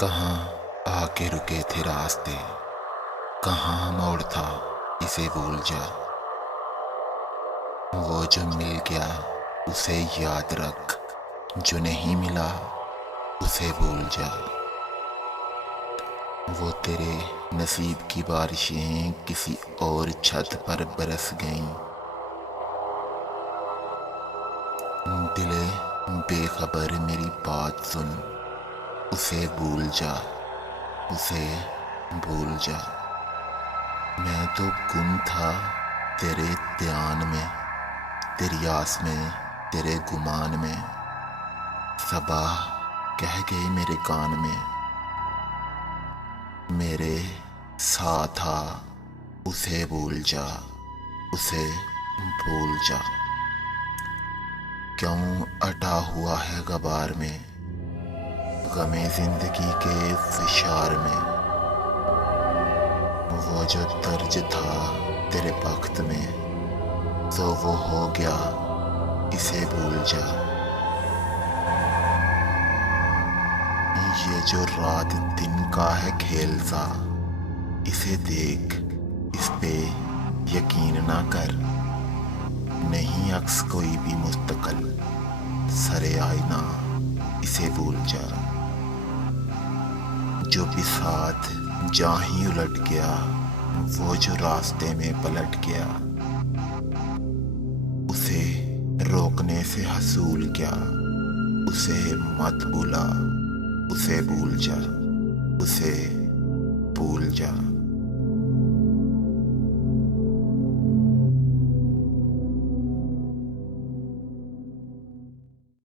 कहाँ आके रुके थे रास्ते, कहाँ मोड़ था, इसे भूल जा। वो जो मिल गया उसे याद रख, जो नहीं मिला उसे भूल जा। वो तेरे नसीब की बारिशें किसी और छत पर बरस गईं। दिले बेखबर मेरी बात सुन, उसे भूल जा, उसे भूल जा। मैं तो गुम था तेरे ध्यान में, तेरी आस में, तेरे गुमान में। सबा कह गई मेरे कान में, मेरे साथ आ, उसे भूल जा, उसे भूल जा। क्यों अटा हुआ है गबार में, गमे जिंदगी के फिशार में। वो जो दर्ज था तेरे वक्त में, तो वो हो गया, इसे भूल जा। ये जो रात दिन का है खेल सा, इसे देख, इस पे यकीन ना कर। नहीं अक्स कोई भी मुस्तकल, सरे आईना, इसे भूल जा। जो भी साथ जा ही उलट गया, वो जो रास्ते में पलट गया, उसे रोकने से हसूल क्या। उसे मत भूला, उसे भूल जा, उसे भूल जा।